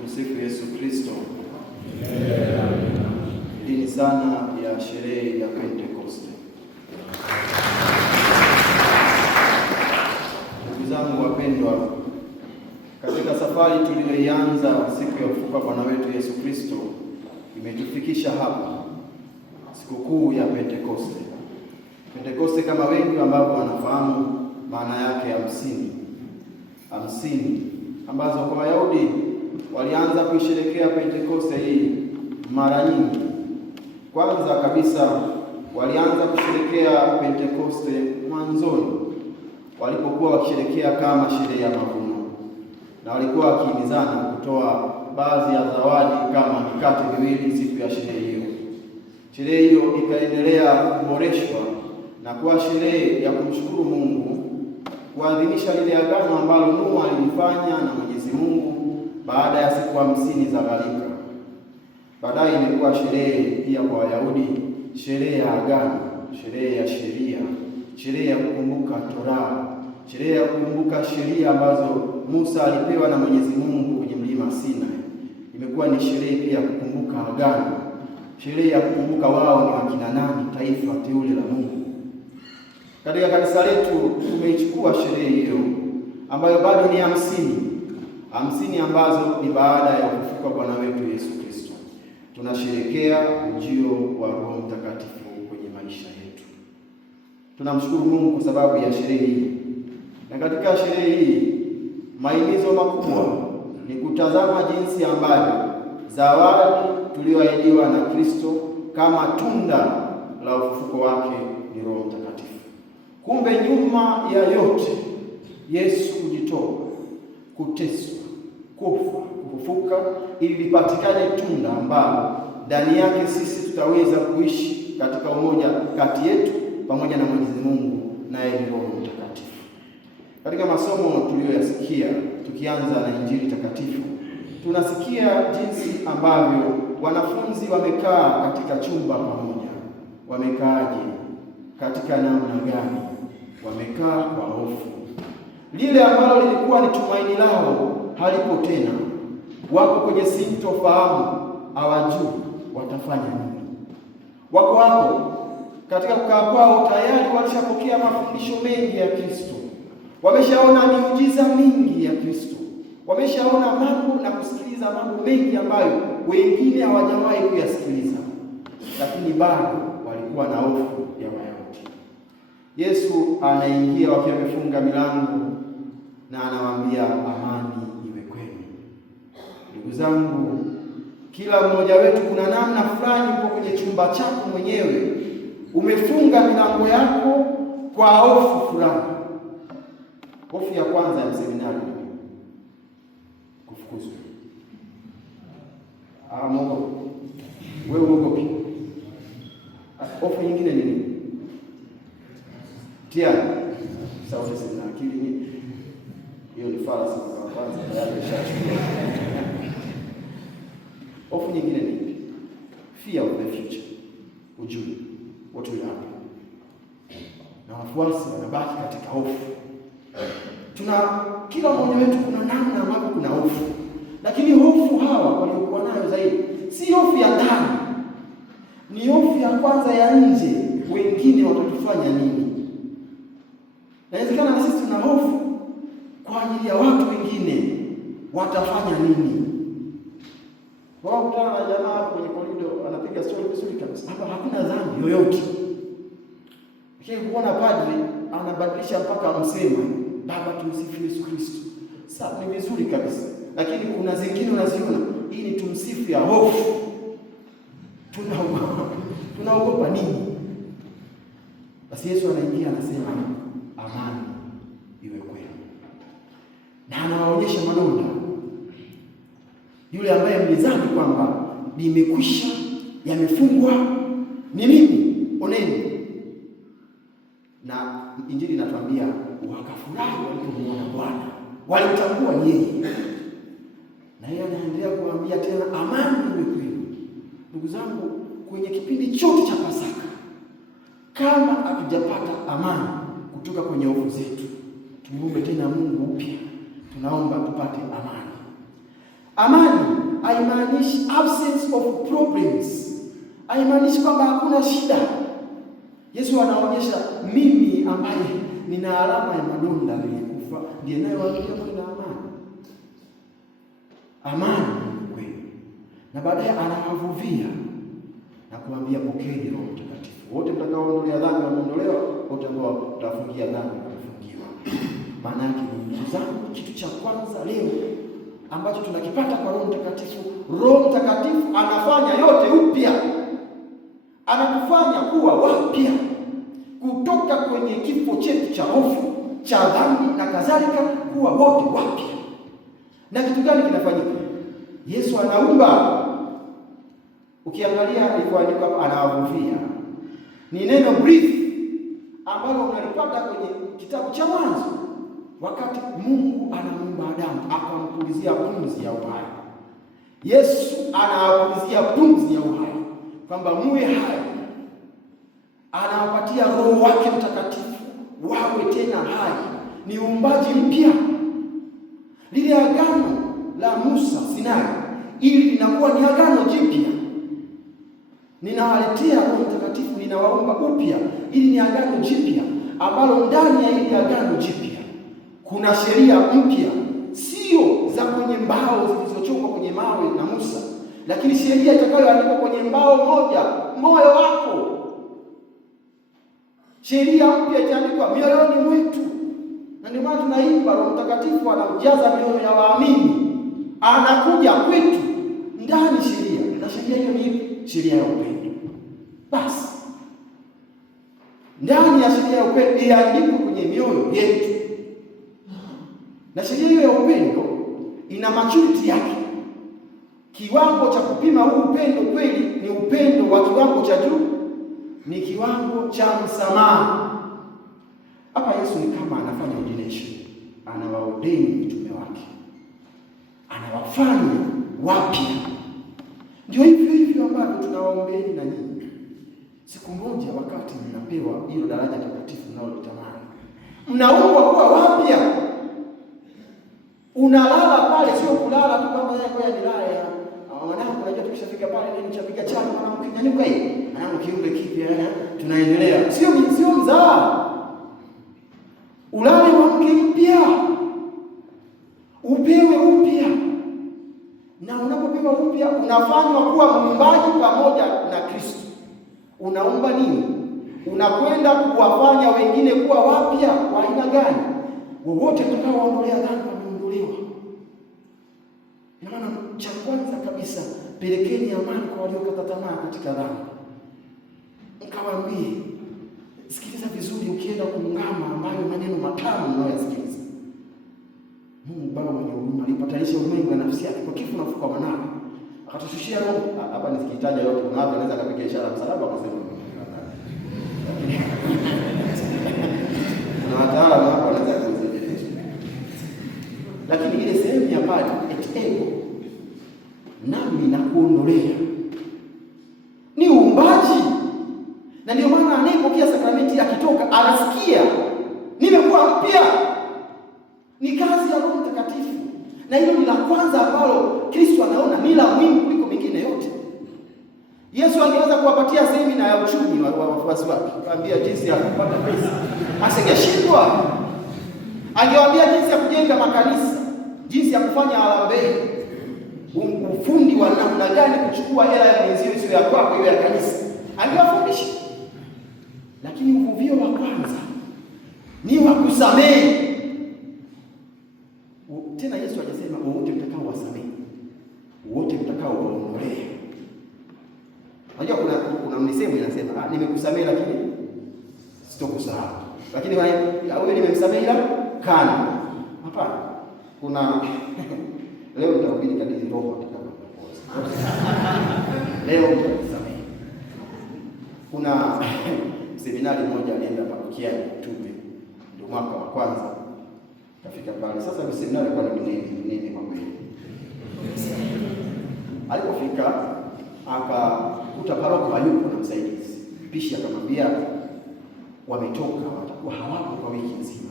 Tumsifu Yesu Kristo. Dini sana ya sherehe ya Pentekoste. Ndugu zangu wapendwa, katika safari tuliyoianza siku ya kufufuka Bwana wetu Yesu Kristo imetufikisha hapa, sikukuu ya Pentekoste. Pentekoste, kama wengi ambao wanafahamu maana yake ya hamsini ambazo kwa Wayahudi walianza kuisherehekea Pentekoste hii mara nyingi. Kwanza kabisa walianza kusherehekea Pentekoste mwanzoni walipokuwa wakisherehekea kama sherehe ya mavuno, na walikuwa wakihimizana kutoa baadhi ya zawadi kama mikate miwili siku ya sherehe hiyo. Sherehe hiyo ikaendelea kuboreshwa na kuwa sherehe ya kumshukuru Mungu, kuadhimisha lile agano ambalo Nuhu alilifanya na Mwenyezi Mungu baada ya siku 50 za gharika. Baadaye imekuwa sherehe pia kwa Wayahudi, sherehe ya agano, sherehe ya sheria, sherehe ya kukumbuka Torah, sherehe ya kukumbuka sheria ambazo Musa alipewa na Mwenyezi Mungu kwenye mlima Sinai. Imekuwa ni sherehe pia ya kukumbuka agano, sherehe ya kukumbuka wao ni wakina nani, taifa teule la Mungu. Katika kanisa letu tumeichukua sherehe hiyo ambayo bado ni 50 ambazo ni baada ya kufufuka Bwana wetu Yesu Kristo. Tunasherehekea ujio wa Roho Mtakatifu kwenye maisha yetu. Tunamshukuru Mungu kwa sababu ya sherehe hii. Na katika sherehe hii mahimizo makubwa ni kutazama jinsi ambavyo zawadi tuliyoahidiwa na Kristo kama tunda la ufufuko wake ni Roho Mtakatifu. Kumbe nyuma ya yote Yesu kujitoa, kuteswa, kufa, kufufuka ili lipatikane tunda ambalo ndani yake sisi tutaweza kuishi katika umoja kati yetu pamoja na Mwenyezi Mungu, naye ni Roho Mtakatifu. Katika masomo tuliyoyasikia tukianza na Injili takatifu, tunasikia jinsi ambavyo wanafunzi wamekaa katika chumba pamoja. Wamekaaje? Katika namna gani? Wamekaa kwa hofu. Lile ambalo lilikuwa ni tumaini lao halipo tena. Wako kwenye sintofahamu, hawajui watafanya nini. Wako hapo katika kukaa kwao, tayari walishapokea mafundisho mengi ya Kristo, wameshaona miujiza mingi ya Kristo, wameshaona mambo na kusikiliza mambo mengi ambayo wengine hawajawahi kuyasikiliza, lakini bado walikuwa na hofu ya Wayahudi. Yesu anaingia wakiwa wamefunga milango na anawaambia amani iwe kwenu. Ndugu zangu, kila mmoja wetu kuna namna fulani uko kwenye chumba chako mwenyewe, umefunga milango yako kwa hofu fulani. Hofu ya kwanza ya seminari, kufukuzwa. Mungu, wewe uogopi. Hofu nyingine ni nini? Tiani. Sauti sina akili. Hiyo ni falsa kwa kwanza tayari imeshachukua. Hofu nyingine ni fear of the future. Ujui what will happen. Na wafuasi wanabaki katika hofu. Kila mmoja wetu kuna namna ambapo kuna hofu. Lakini hofu hawa waliokuwa nayo zaidi si hofu ya ndani. Ni hofu ya kwanza ya nje, wengine watatufanya nini? Inawezekana na sisi tuna hofu kwa ajili ya watu wengine watafanya nini. Wao kutana na jamaa kwenye korido anapiga story vizuri kabisa. Hapa hakuna dhambi yoyote. Lakini kuona padri anabadilisha mpaka msema Baba tumsifu Yesu Kristo. Sasa ni vizuri kabisa. Lakini kuna zingine unaziona hii ni tumsifu ya hofu. Tunaogopa nini? Basi Yesu anaingia anasema amani iwe kwenu. Na anawaonyesha madonda. Yule ambaye mlizani kwamba limekwisha, yamefungwa, ni mimi, oneni. Na Injili inatuambia wakafurahi walipomuona Bwana, walimtambua yeye. Na yeye anaendelea kuambia tena amani iwe kwenu. Ndugu zangu, kwenye kipindi chote cha Pasaka, kama hatujapata amani kutoka kwenye hofu zetu, tumuombe tena Mungu upya. Tunaomba tupate amani. Amani haimaanishi absence of problems, haimaanishi kwamba hakuna shida. Yesu anaonyesha mimi ambaye nina alama ya madonda nilikufa ndiye nayewaambia kuna amani. Amani kweli. Na baadaye anawavuvia na kuambia pokeeni Roho Mtakatifu. Wote mtakaoondolea dhambi wameondolewa, wote ambao mtafungia dhambi wamefungiwa. Maana yake ni ndugu zangu, kitu cha kwanza leo ambacho tunakipata kwa Roho Mtakatifu, Roho Mtakatifu anafanya yote upya. Anatufanya kuwa wapya kutoka kwenye kifo chetu cha hofu, cha dhambi na kadhalika, kuwa wote wapya. Na kitu gani kinafanyika? Yesu anaumba. Ukiangalia ilivyoandikwa hapa, anawavuvia. Ni neno breathe ambalo unalipata kwenye kitabu cha Mwanzo, wakati Mungu anamuumba Adamu akampulizia pumzi ya uhai. Yesu anawapulizia pumzi ya uhai kwamba muwe hai. Anawapatia Roho wake Mtakatifu wawe tena hai. Ni uumbaji mpya. Lile agano la Musa Sinai, ili linakuwa ni agano jipya. Ninawaletea Roho Mtakatifu, ninawaumba upya, ili ni agano jipya ambalo ndani ya hili agano jipya kuna sheria mpya, sio za kwenye mbao zilizochongwa kwenye mawe na Musa, lakini sheria itakayoandikwa kwenye mbao moja, moyo wako. Sheria mpya itaandikwa mioyoni mwetu. Na ndio maana tunaimba Roho Mtakatifu anamjaza mioyo ya waamini. Anakuja kwetu ndani sheria. Na sheria hiyo ni ipi? Sheria ya upendo. Basi ndani ya sheria ya upendo iandikwe kwenye mioyo yetu. Na sheria hiyo ya upendo ina maturity yake. Kiwango cha kupima huu upendo kweli ni upendo wa kiwango cha juu, ni kiwango cha msamaha. Hapa Yesu ni kama anafanya ordination, anawaordain mitume wake, anawafanya wapya. Ndio hivyo ambavyo tunawaombeeni na nyinyi. Siku moja wakati mnapewa hilo daraja takatifu mnalotamani, mnaombwa kuwa wapya. Unalala pale, sio kulala tu kama yeye ngoja nilale. Mwanangu, unajua tukishafika pale ndio nichapiga chana, mwanangu kinyanyuka hivi, mwanangu kiumbe kipya, tunaendelea. Sio mzaa. Ulale uamke mpya, upewe upya. Na unapopewa upya unafanywa kuwa muumbaji pamoja na Kristo. Unaumba nini? Unakwenda kuwafanya wengine kuwa wapya. Kwa aina gani? Wowote tutakaoondolea dhambi wameondolewa. Na maana cha kwanza kabisa, pelekeni amani kwa waliokata tamaa katika dhambi. Mkawaambie, sikiliza vizuri ukienda kuungama ambayo maneno matamu unayosikiliza. Mungu Baba mwenye huruma alipatanisha ulimwengu na nafsi yake kwa kifo na ufufuo wa mwanawe. Akatushushia Roho. Hapa nisikitaja yote, kuna watu wanaweza kupiga ishara msalaba wakasema. Na wataalamu hapa wanaweza kuzieleza. Lakini ile sehemu ya pale ego nami na kuondolea ni uumbaji. Na ndio maana anayepokea sakramenti akitoka anasikia nimekuwa mpya. Ni kazi ya Roho Mtakatifu. Na hilo ni la kwanza ambalo Kristo anaona ni la muhimu kuliko mengine yote. Yesu angeweza kuwapatia semina ya uchumi wa wafuasi wake, akaambia jinsi ya kupata pesa, asingeshindwa. Angewaambia jinsi ya kujenga makanisa, jinsi ya kufanya harambee, ufundi wa namna gani kuchukua hela ya mwenzio sio ya kwako iwe ya kanisa. Angewafundisha. Lakini uvuvio wa kwanza ni wa kusamehe. Tena Yesu alisema wote mtakao wasamehe, wote mtakao waondolee. Unajua kuna mnisemo inasema nimekusamehe lakini sitokusahau. Lakini wewe nimemsamehe ila kana. Hapana. Kuna leo nitahubiri kadiri Roho atakapoongoza. Leo nitakusamehe. Kuna seminari moja alienda parokiani Tume, ndio mwaka wa kwanza. Kafika pale. Sasa ni seminari kwa nini kwa kweli. Alipofika akakuta paroko hayupo na msaidizi. Pishi akamwambia wametoka, watakuwa hawapo kwa wiki nzima.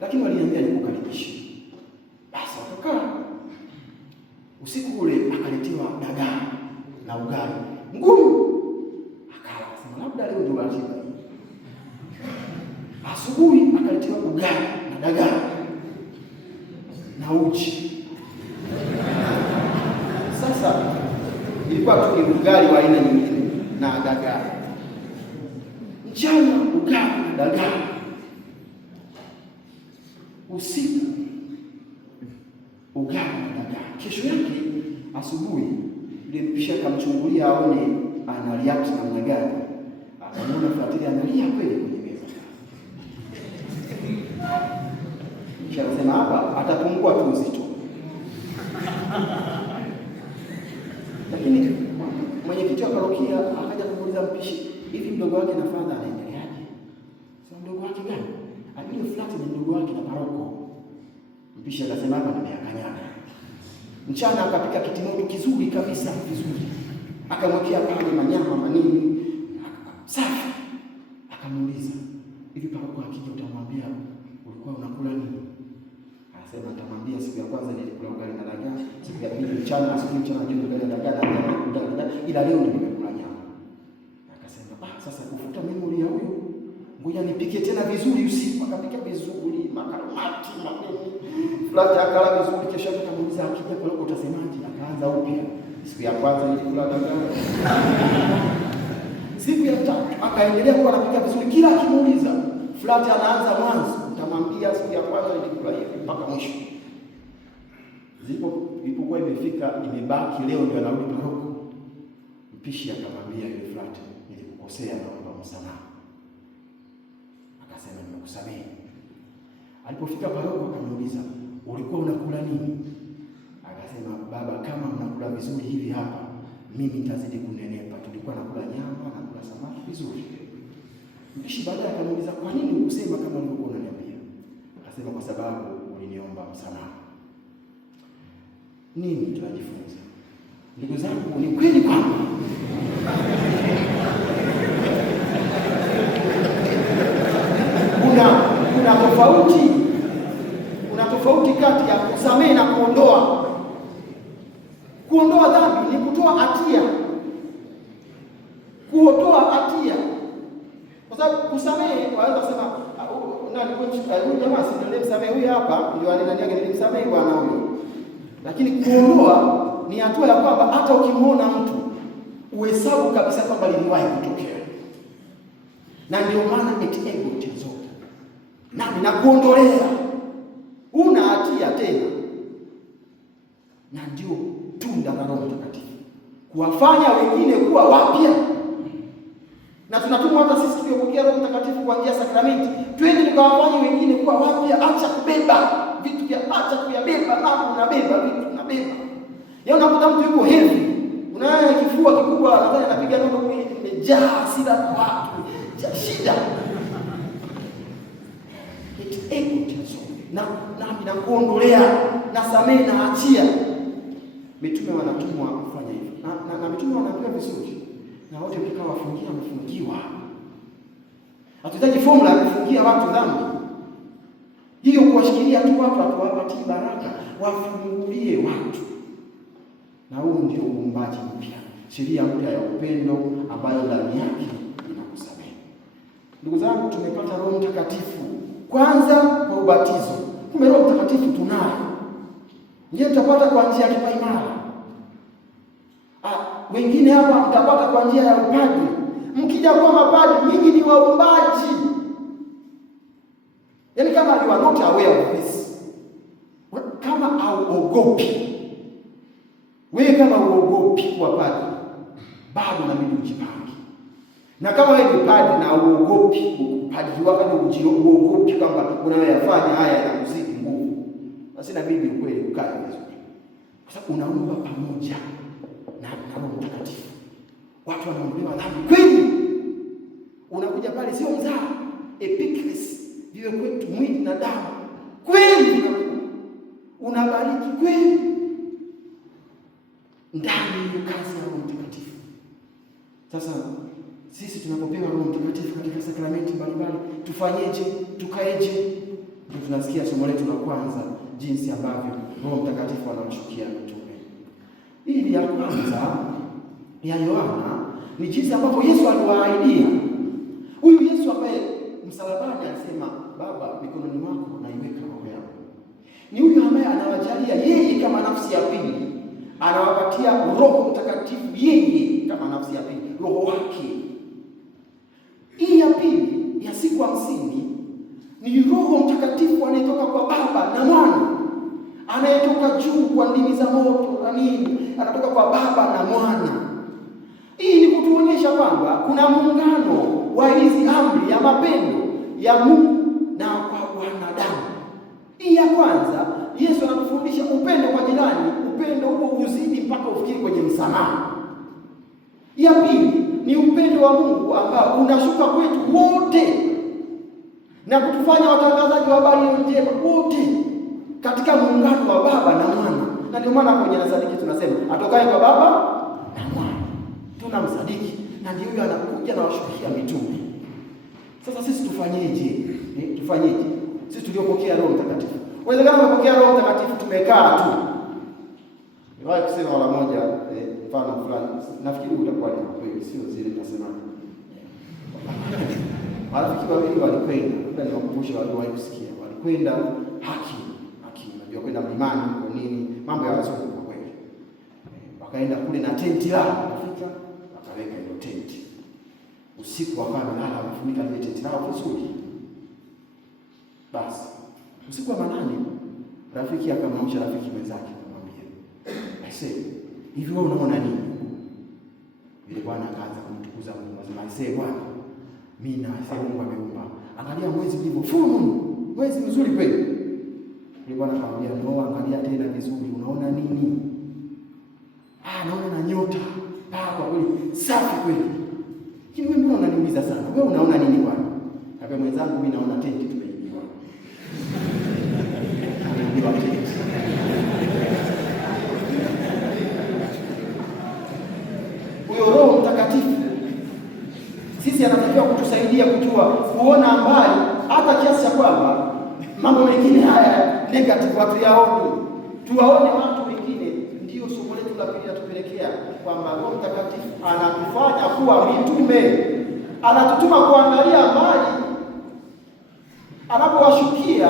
Lakini waliniambia nikukaribishe. Basi wakakaa. Usiku ule akaletewa dagaa na ugali ngumu, akala, akasema labda leo ndio ratiba. Asubuhi akaletewa ugali na dagaa na uji. Sasa ilikuwa tu ni ugali wa aina nyingine na dagaa. Mchana ugali na dagaa, usiku ugali na dagaa. Kesho yake asubuhi yule mpishi akamchungulia aone ana react namna gani. Akamwona Frateli analia kweli kwenye meza. Kisha akasema hapa atapungua tu uzito. Lakini mwenyekiti wa parokia akaja kumuuliza mpishi, hivi mdogo wake na father anaendeleaje? Sasa mdogo wake gani? Alio flat ni mdogo wake na paroko. Mpishi akasema hapa nimeakanyaga. Mchana akapika kitimoto kizuri kabisa, vizuri. Akamwekea pale manyama manini. Safi. Akamuuliza, hivi paroko akija utamwambia ulikuwa unakula nini? Akasema nitamwambia siku ya kwanza nilikula ugali na dagaa, siku ya pili mchana, asubuhi, mchana, jioni ugali na dagaa na nyama, ila leo nimekula nyama. Akasema sasa kufuta memory ya huyo, ngoja nipike tena vizuri usiku. Akapika vizuri, makaromati, manini. Flat akala vizuri, kesho akamuuliza akija paroko utasemaje? Akaanza upya. Siku ya kwanza nilikula dagaa. Siku ya tatu akaendelea kuwa anapika vizuri, kila akimuuliza Flat anaanza mwanzo, utamwambia siku ya kwanza nilikula hivi mpaka mwisho. Ilipokuwa imefika imebaki leo ndio anarudi paroko, mpishi akamwambia yule Flat, nilikukosea, naomba msamaha. Akasema nimekusamehe. Alipofika paroko akamuuliza, ulikuwa unakula nini? Akasema baba, kama mnakula vizuri hivi hapa, mimi nitazidi kunenepa. Tulikuwa nakula nyama, nakula samaki vizuri. Mpishi baadaye akamuuliza, kwa nini ukusema kama ulivyokuwa unaniambia? Akasema kwa sababu uliniomba msamaha. Nini tunajifunza? Ndugu zangu, ni kweli kwamba kuna tofauti kati ya kusamehe na kuondoa. Kuondoa dhambi ni kutoa hatia. Kuondoa hatia. Kwa sababu kusamehe waweza kusema huyu jamaa si ndio msamehe, huyu hapa ndio alinaniaga nilimsamehe bwana huyo. Lakini kuondoa ni hatua ya kwamba hata ukimwona mtu uhesabu kabisa kwamba liliwahi kutokea. Na ndio maana eti ego tezo. Nami nakuondolea. Una hatia tena. Na ndio tunda la Roho Mtakatifu. Kuwafanya wengine kuwa wapya. Na tunatumwa hata sisi tuliopokea Roho Mtakatifu kwa njia ya sakramenti, twende tukawafanye wengine kuwa wapya. Acha kubeba vitu vya, acha kuyabeba mambo, unabeba vitu, unabeba. Yeye unakuta mtu yuko heavy, unaye kifua kikubwa, nadhani anapiga ndoto imejaa hasira kwa watu, shida. Ego tezo. Na kuondolea, na samehe na achia. Mitume wanatumwa kufanya hivyo. Na mitume wanaambiwa vizuri. Na wote mkikao wafungia wamefungiwa. Hatutaji formula ya kufungia watu dhambi. Hiyo kuwashikilia tu watu atuwapatie baraka, wafungulie watu. Na huu ndio uumbaji mpya. Sheria mpya ya upendo ambayo ndani yake inakusamehe. Ndugu zangu, tumepata Roho Mtakatifu kwanza kwa ubatizo. Kumbe Roho Mtakatifu tunayo. Ndiye tutapata kwa njia ya kipaimara. Wengine hapa mtapata kwa njia ya upadri. Mkija kwa mapadri, nyinyi ni waumbaji. Yaani kama you are not aware of this. Kama hauogopi. Wewe kama uogopi kwa padri, bado inabidi ujipange. Na kama wewe ni padri na uogopi, padri wako ni uogopi kwamba unayoyafanya haya yanakuzidi nguvu, basi inabidi ukweli ukae vizuri. Kwa sababu unaomba pamoja na Roho Mtakatifu. Watu wanaondolewa dhambi kweli. Unakuja pale sio mzaa, epikris, viwe kwetu mwili na damu. Kweli unabariki kweli. Ndani ya kazi ya Roho Mtakatifu. Sasa sisi tunapopewa Roho Mtakatifu katika sakramenti mbalimbali, tufanyeje? Tukaeje? Ndio tunasikia somo letu la kwanza, jinsi ambavyo Roho Mtakatifu anamshukia mtume. Injili ya kwanza ya Yohana ni jinsi ambavyo Yesu aliwaahidia. Huyu Yesu ambaye msalabani alisema, Baba, mikononi mwako naiweka roho yangu. Ni huyu ambaye anawajalia yeye kama nafsi ya pili, anawapatia Roho Mtakatifu yeye kama nafsi ya pili, roho wake. Hii ya pili ya siku 50 ni Roho Mtakatifu anayetoka kwa Baba na Mwana, anayetoka juu kwa ndimi za moto na nini, anatoka kwa Baba na Mwana. Hii ni kutuonyesha kwamba kuna muungano wa hizi amri ya mapendo ya Mungu na kwa wanadamu. Hii ya kwanza, Yesu anatufundisha upendo kwa jirani, upendo huo uzidi mpaka ufikiri kwenye msamaha. Ya pili ni upendo wa Mungu ambao unashuka kwetu wote na kutufanya watangazaji wa habari njema wote katika muungano wa Baba na Mwana. Na ndio maana kwenye nasadiki tunasema atokaye kwa Baba na Mwana tunamsadiki, na ndio huyo anakuja na washukia mitume. Sasa sisi tufanyeje? Tufanyeje? Sisi tuliopokea Roho Mtakatifu. Unawezekana umepokea Roho Mtakatifu tumekaa tu. Niwahi kusema wala moja mfano fulani. Nafikiri utakuwa ni kweli, sio zile tunasemaje. Marafiki wawili walikwenda, labda niwakumbushe waliwahi kusikia. Walikwenda haki. Unajua kwenda mlimani kwa nini? Mambo ya wazungu kwa kweli. Wakaenda kule na tenti lao, Afrika, wakaweka hiyo tenti. Usiku wakawa wamelala wamefunika ile tenti lao vizuri. Basi, usiku wa manane, rafiki akamwamsha rafiki mwenzake akamwambia, "Aisee, hivi wewe unaona nini?" Yule bwana akaanza kumtukuza Mungu, akasema, "Aisee bwana, mimi na Mungu ameumba. Angalia mwezi ulivyo full moon. Mwezi mzuri kweli." Yule bwana akamwambia, "No, angalia tena vizuri. Unaona nini?" Naona na nyota. Kwa kweli safi kweli. Lakini wewe mbona unaniuliza sana? Wewe unaona nini bwana? Kabe mwenzangu, mimi naona tenti tumeibiwa. Tumeibiwa tenti. Huyo Roho Mtakatifu sisi anatakiwa kutusaidia kuona mbali, hata kiasi cha kwamba mambo mengine haya negative watu yaoni, tuwaone watu wengine. Ndio somo letu la pili tupelekea kwamba Roho Mtakatifu anatufanya kuwa mitume, anatutuma kuangalia mbali. Anapowashukia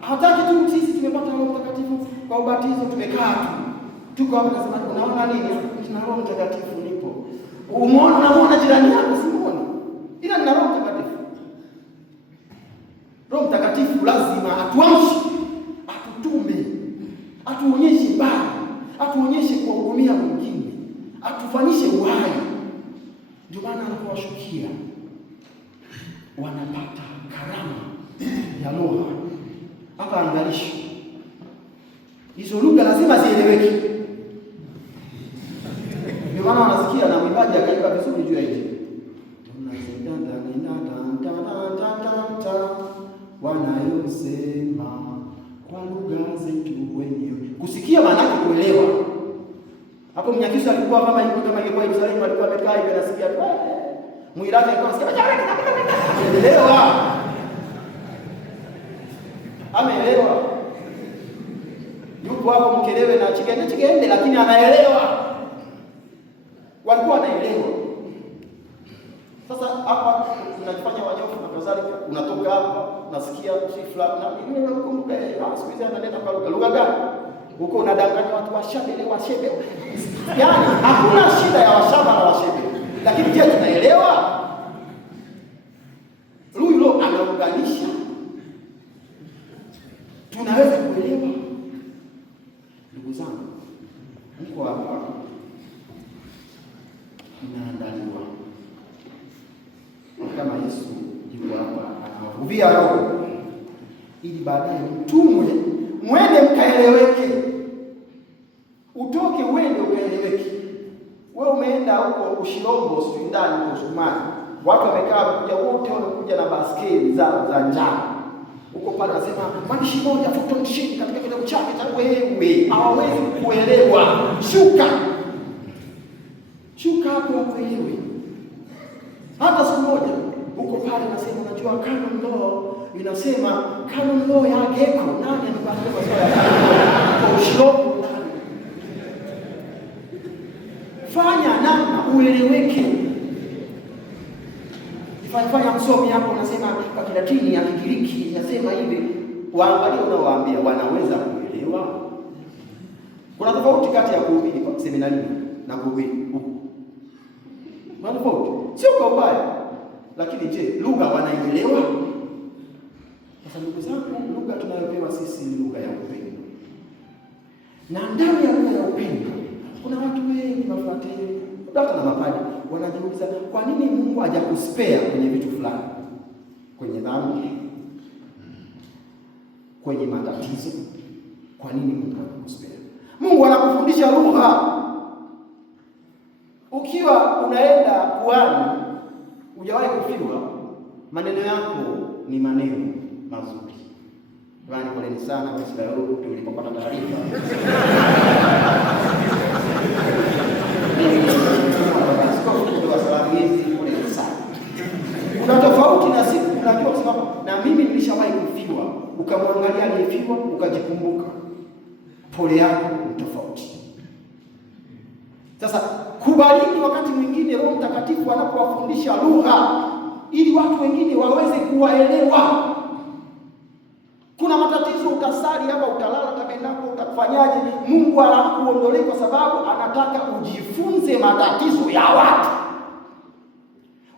hataki tu sisi tumepata Roho Mtakatifu kwa ubatizo tumekaa tu. Tuko hapa nasema unaona nini? Tuna Roho Mtakatifu nipo. Unaona jirani yako simuone. Ila nina Roho Mtakatifu. Roho Mtakatifu lazima atuamshe, atutume, atuonyeshe mbali, atuonyeshe kuhudumia mwingine, atufanyishe uhai. Ndio maana anapowashukia wanapata karama ya lugha. Hapa angalisho, hizo lugha lazima zieleweke. Ndio maana wanasikia na mwimbaji akaimba vizuri juu ya hiyo. Wanayosema kwa lugha zetu wenyewe. Kusikia maana yake kuelewa. Hapo Mnyakyusa alikuwa kama ingekuwa Yerusalemu, alikuwa amekaa hivi anasikia tu. Mwirani alikuwa anasikia anaelewa. Ameelewa. Yupo hapo Mkelewe na Chigende lakini anaelewa. Walikuwa wanaelewa. Sasa hapa tunajifanya wanyofu na kadhalika, unatoka hapa unasikia sifla na mimi nakumbuka siku hizi ananena kwa lugha gani? Huko unadanganya watu washebe. Yaani hakuna shida ya washaba na washebe. Lakini je, tunaelewa? Luyo anaunganisha. Tunaweza kuelewa. Ndugu zangu, mko hapa inaandaliwa kama Yesu yuko hapa anawavuvia Roho ili baadaye mtumwe, mwende mkaeleweke, utoke uende ukaeleweke. Wewe umeenda huko Ushirombo sio ndani kwa Usukumani, watu wamekaa kuja wote, wamekuja na baskeli za njano huko pale, anasema maandishi moja fotonshini katika kitabu chake cha wewe, hawawezi kuelewa. Shuka hapo kuelewe. Hata siku moja huko pale nasema, unajua canon law inasema canon law ya Geko nani anapaswa kwa Ushirombo nani? fanya namna ueleweke. Fanya msomi hapo unasema kwa Kilatini ya Kigiriki inasema hivi, waangalie unaowaambia wanaweza kuelewa. Kuna tofauti kati ya kuhubiri kwa seminari na kuhubiri huko. Kuna tofauti. Sio kwa ubaya. Lakini je, lugha wanaielewa? Sasa ndugu zangu, lugha tunayopewa sisi ni lugha ya upendo. Na ndani ya lugha ya upendo kuna watu wengi wafuateni, hata na mapadi wanajiuliza kwa nini Mungu hajakuspea kwenye vitu fulani, kwenye dhambi, kwenye matatizo. Kwa nini Mungu hajakuspea? Mungu anakufundisha lugha. Ukiwa unaenda kuani, hujawahi kufiwa, maneno yako ni maneno mazuri. Bwana poleni sana kwa sababu tulipopata taarifa. Kuna tofauti na siku unajua kwa sababu na mimi nilishawahi kufiwa, ukamwangalia aliyefiwa ukajikumbuka. Pole yako ni tofauti. Sasa kubalini wakati mwingine Roho Mtakatifu anapowafundisha lugha ili watu wengine waweze kuwaelewa. Kuna matatizo utasali hapa, utalala tabendako, utafanyaje? Mungu anakuondolee kwa sababu anataka ujifunze matatizo ya watu.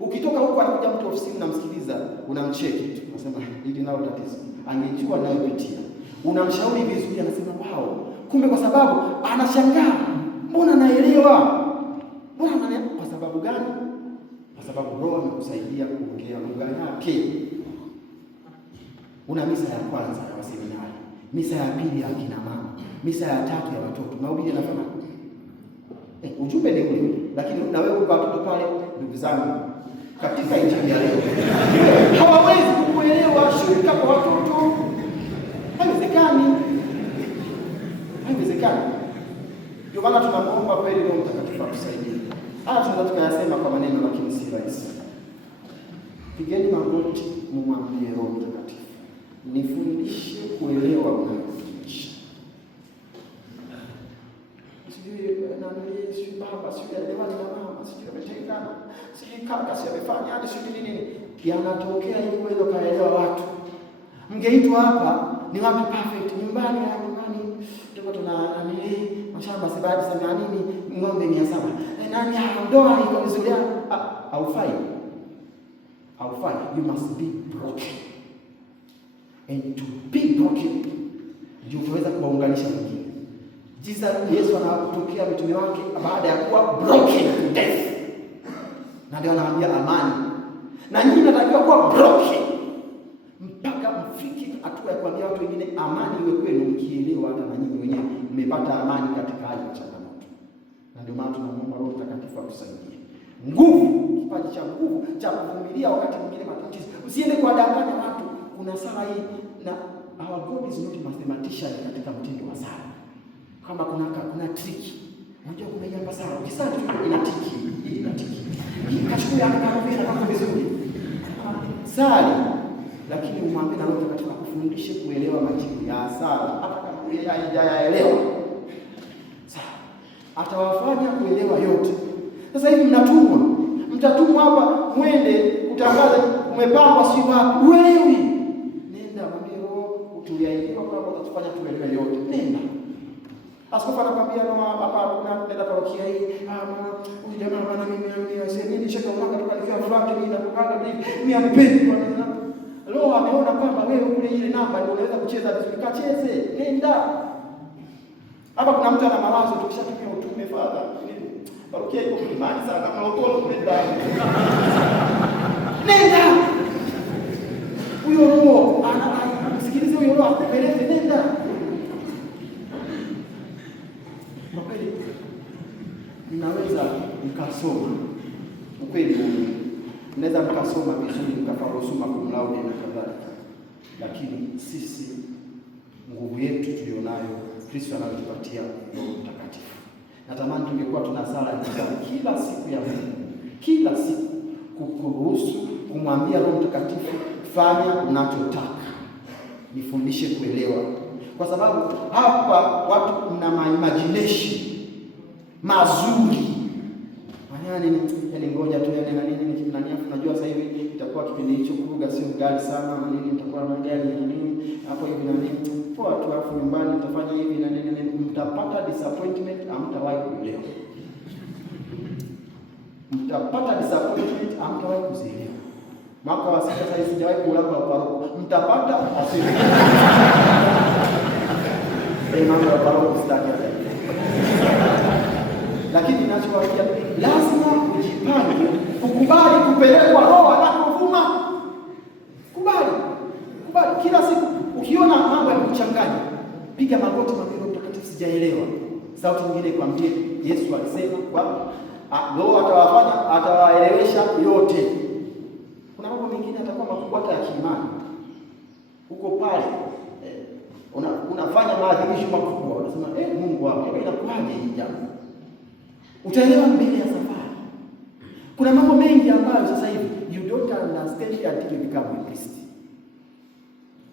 Ukitoka huko anakuja mtu ofisini unamsikiliza, unamcheki tu. Unasema hili nalo tatizo. Angejua nayopitia. Unamshauri vizuri, anasema wao. Kumbe kwa sababu anashangaa, mbona naelewa? Mbona naelewa? Kwa sababu gani? Kwa sababu Roho amekusaidia kuongea lugha yake. Una misa ya kwanza ya seminari, misa ya pili ya kina mama, misa ya tatu ya watoto. Mahubiri yanafanya ujumbe ni ule, lakini na wewe kwa watoto pale, ndugu zangu, katika injili ya leo hawawezi kuelewa. Shuka kwa watoto, haiwezekani, haiwezekani. Ndio maana tunamuomba kweli Roho Mtakatifu atusaidie. Tunaweza tukayasema kwa maneno lakini si rahisi. Pigeni magoti, mumwambie Roho Mtakatifu, nifundishe kuelewa unayofundisha. Sijui baba, sijui elewani na mama, sijui ametengana, sijui kaka, sijui amefanya hadi sijui nini. Yanatokea hivi uwezo kaelewa watu. Mngeitwa hapa ni watu perfect nyumbani ya nyumbani. Ndio tuna mashamba sababu sana nini ng'ombe 700. Nani ndoa iko vizuri? Haufai. Haufai. You must be broken. And to be broken, ndio utaweza kuwaunganisha wengine. Yesu anapotokea mitume wake baada ya kuwa broken to death. Na ndio anawaambia amani. Na nyinyi mnatakiwa kuwa broken mpaka mfike hatua ya kuambia watu wengine amani iwe kwenu, mkielewa hata na nyinyi wenyewe mmepata amani katika hali ya changamoto. Na ndio maana tunamwomba Roho Mtakatifu atusaidie. Nguvu, kipaji cha nguvu cha kuvumilia wakati mwingine matatizo. Usiende kuwadanganya watu. Kuna sala hii na our God is not mathematician katika mtindo wa sala. Kama kuna triki. Unajua kuna jambo sala. Ukisali tu ina tiki, ina tiki. Kachukua akakaribia na mambo vizuri. Sali, lakini umwambie na Roho Mtakatifu akufundishe kuelewa majibu ya sala. Hata kama yeye hajaelewa. Sawa. Atawafanya kuelewa yote. Sasa hivi mtatumwa hapa mwende kutangaza umepangwa si wapi. Wewe nenda mwambie Roho tuliahidiwa kwamba utatufanya tuelewe yote. Nenda. Askofu anakuambia no hapa kuna nenda parokia hii. Huyu jamaa bwana mimi asema nini shaka mwaka tukalifia fulani mimi na kupanga hivi. Mimi ampendi kwa nini? Roho ameona kwamba wewe kule ile namba ndio unaweza kucheza vizuri. Kacheze. Nenda. Hapa kuna mtu ana mawazo tukishatumia utume Father. Parokia iko mlimani sana mlokolo kule ndani. Nenda. Huyo Roho anasikiliza, huyo Roho akupeleke, nenda. Mkweli mnaweza mkasoma. Ukweli huo. Mnaweza mkasoma vizuri mkafarosoma kumlaude na kadhalika. Lakini sisi nguvu yetu tulionayo Kristo anatupatia Roho Mtakatifu. Natamani tungekuwa tunasala kila siku ya Mungu. Kila siku kukuruhusu kumwambia Roho Mtakatifu fanya unachotaka. Nifundishe kuelewa. Kwa sababu hapa watu mna imagination mazuri. yaani ngoja tu na nini najua sasa hivi itakuwa kipindi hicho kuruga sio gari sana na nini, nitakuwa na gari na nini hapo hivi na nini, poa tu, afu nyumbani mtafanya hivi na nini, mtapata disappointment, hamtawahi kuelewa. Mtapata disappointment, hamtawahi kuzielewa. Mwaka wa 6 sasa sijawahi kulapa paroko, mtapata asili. Mambo ya paroko sitaki hata. Lakini ninachowaambia, lazima ujipange kukubali kupelekwa Roho anapovuma. Kubali kila siku. Ukiona mambo yanakuchanganya, piga magoti, mwambie Roho Mtakatifu, sijaelewa. Sauti nyingine ikwambie Yesu alisema kwa Roho atawaelewesha yote. Kuna mambo mengine atakuwa makubwa hata ya kiimani. Huko pale unafanya maadhimisho makubwa, unasema Mungu wangu, inakuaje hii jambo? Utaelewa mbele ya safari. Kuna mambo mengi ambayo sasa hivi you don't understand until you become a priest.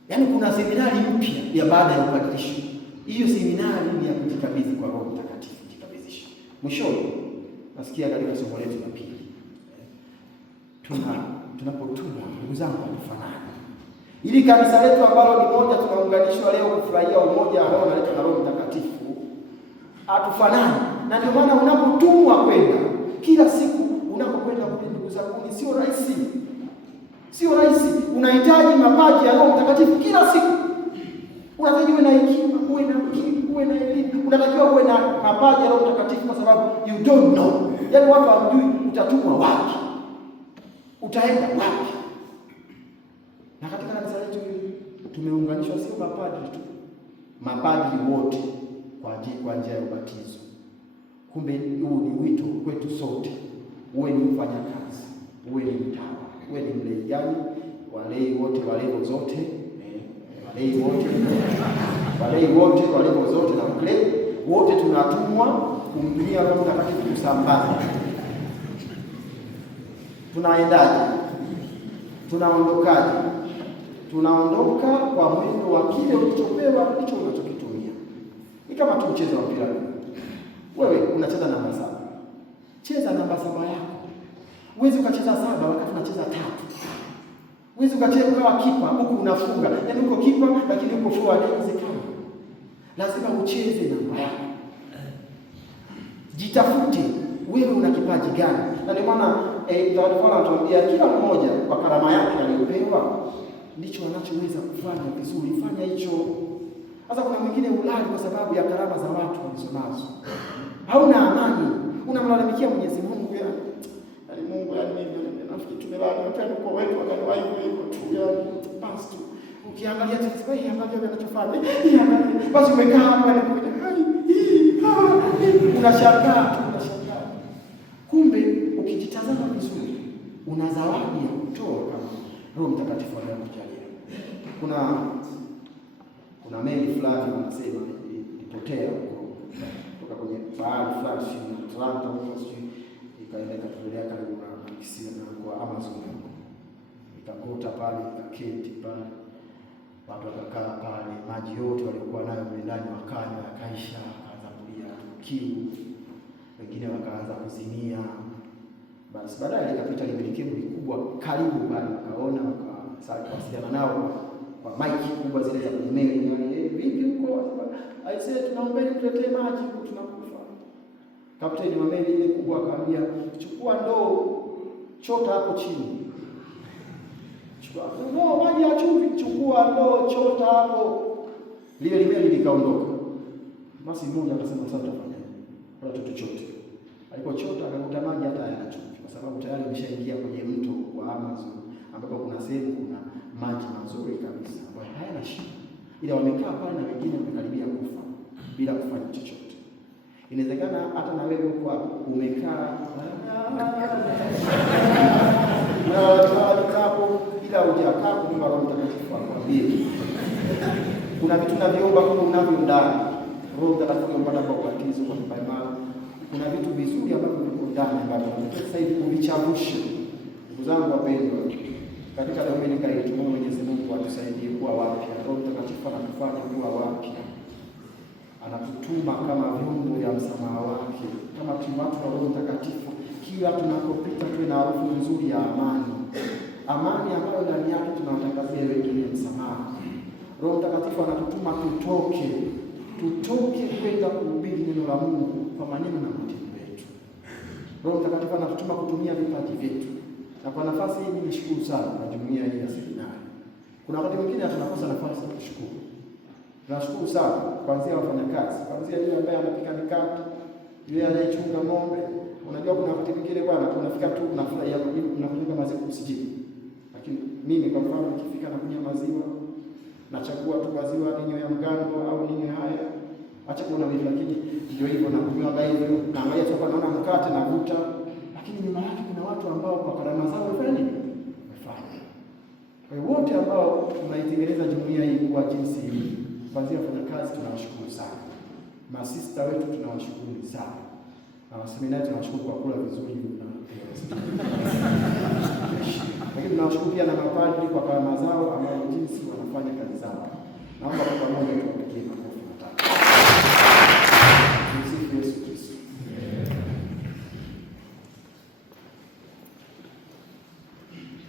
Yaani kuna seminari mpya ya baada ya ubadilisho. Hiyo seminari ni ya kujikabidhi kwa Roho Mtakatifu, kujikabidhisha. Mwishoni nasikia katika somo letu la pili, tunapotumwa ndugu zangu tufanane. Ili kanisa letu ambalo ni moja, tunaunganishwa leo kufurahia umoja ambao unaletwa na Roho Mtakatifu, atufanane. Na ndio maana unapotumwa kwenda kila siku, unapokwenda kule, ndugu zangu, sio rahisi. Sio rahisi. Unahitaji mapaji ya Roho Mtakatifu kila siku. Unahitaji uwe na hekima, uwe na akili, uwe na elimu. Unatakiwa uwe na mapaji ya Roho Mtakatifu kwa sababu you don't know. Yaani watu hawajui utatumwa wapi. Utaenda wapi? Na katika kanisa letu tumeunganishwa sio mapadri tu. Mapadri wote kwa njia ya ubatizo. Kumbe huu ni wito kwetu sote. Uwe ni mfanyakazi, uwe ni mtawa, uwe ni mlei, walei wote wa level zote, walei wote wa level zote na mklei wote tunatumwa kumtumia Roho Mtakatifu kusambaza. Tunaendaje? Tunaondokaje? Tunaondoka kwa mwendo wa kile ulichopewa, ndicho unachokitumia. Ni kama tu mchezo wa mpira. Wewe unacheza namba 7. Cheza namba 7 yako. Uwezi ukacheza 7 wakati unacheza 3. Uwezi ukacheza kama kipa huku unafunga. Yaani uko kipa lakini uko forward, haiwezekani. Lazima ucheze namba yako. Jitafute wewe una kipaji gani? Na ndio maana Daudi anatuambia kila mmoja kwa karama yake aliyopewa ndicho anachoweza kufanya vizuri, fanya hicho. Sasa kuna mwingine ulali kwa sababu ya karama za watu walizonazo. Hauna amani, unamlalamikia Mwenyezi Mungu yaani Mungu nafikiri tumelala mpendo kwa wewe akaniwahi hivyo tu basi tu. Ukiangalia tatizo hili angalia anachofanya. Basi umekaa hapa na unashangaa. Kumbe ukijitazama vizuri una zawadi ya kutoa kama Roho Mtakatifu anakujalia. Kuna meli fulani wanasema ilipotea kutoka kwenye bahari fulani chini Atlanta huko ikaenda katulia karibu na kisiwa kwa Amazon. Ikakota pale, ikaketi pale. Watu wakakaa pale, maji yote walikuwa nayo ndani wakanywa yakaisha, akaanza kulia kiu. Wengine wakaanza kuzimia. Basi baadaye likapita limelikemu kubwa karibu pale, wakaona wakawasiliana nao kwa maiki kubwa zile za kwenye meli. Vipi huko? Aisee, tunaombeni tuletee maji huko tunakufa. Kapteni wa meli ile kubwa akamwambia, chukua ndoo, chota hapo chini. No, maji ya chumvi, chukua ndoo, chota hapo. Lile meli likaondoka. Basi mmoja akasema sasa tutafanya wala tutochote. Alipochota akakuta maji hata hayana chumvi kwa sababu tayari umeshaingia kwenye mto wa Amazon ambapo kuna sehemu kuna maji mazuri kabisa ambayo hayana shida. Ila wamekaa pale na wengine wamekaribia kufa bila kufanya chochote. Inawezekana hata na wewe huko umekaa hapo ila hujakaa kuomba Roho Mtakatifu akwambie. Kuna vitu naviomba kama unavyo ndani. Roho Mtakatifu unapata kwa ubatizo kwa imani. Kuna vitu vizuri ambavyo viko ndani ambavyo sasa hivi kulichavusha. Ndugu zangu wapendwa, katika Dominika hii tuombe Mwenyezi Mungu atusaidie kuwa wapya. Roho Mtakatifu anatufanya kuwa wapya. Anatutuma kama vyombo vya msamaha wake. Kama tu watu wa Roho Mtakatifu, kila tunapopita tuwe na harufu nzuri ya amani, amani ambayo ndani yake tunawatangazia wengine msamaha. Roho Mtakatifu anatutuma tutoke kwenda kuhubiri neno la Mungu kwa maneno na matendo yetu. Roho Mtakatifu anatutuma kutumia vipaji vyetu, na kwa nafasi hii nishukuru sana kwa jumuiya hii ya seminari. Kuna wakati mwingine tunakosa nafasi ya kushukuru. Tunashukuru sana kuanzia wafanyakazi, kuanzia yule ambaye anapika mikate, yule anayechunga ng'ombe. Unajua kuna wakati mwingine bwana unafika tu unafurahia unakunywa maziwa usijini. Lakini mimi kwa mfano nikifika na kunywa maziwa, nachagua tu maziwa ninyo ya mgando au ninyo haya. Acha kuona vitu, lakini ndio hivyo na kunywa hivyo. Na angalia tu hapa naona mkate na vuta, lakini nyuma yake kuna watu ambao kwa karama zao wamefanya. Kwa hiyo wote ambao tunaitengeneza jumuiya hii kwa jinsi hii, kuanzia wafanyakazi tunawashukuru sana. Masista wetu tunawashukuru sana. Na waseminari tunawashukuru kwa kula vizuri na lakini tunawashukuru pia na mapadri kwa karama zao ambao jinsi wanafanya kazi zao. Naomba kwa pamoja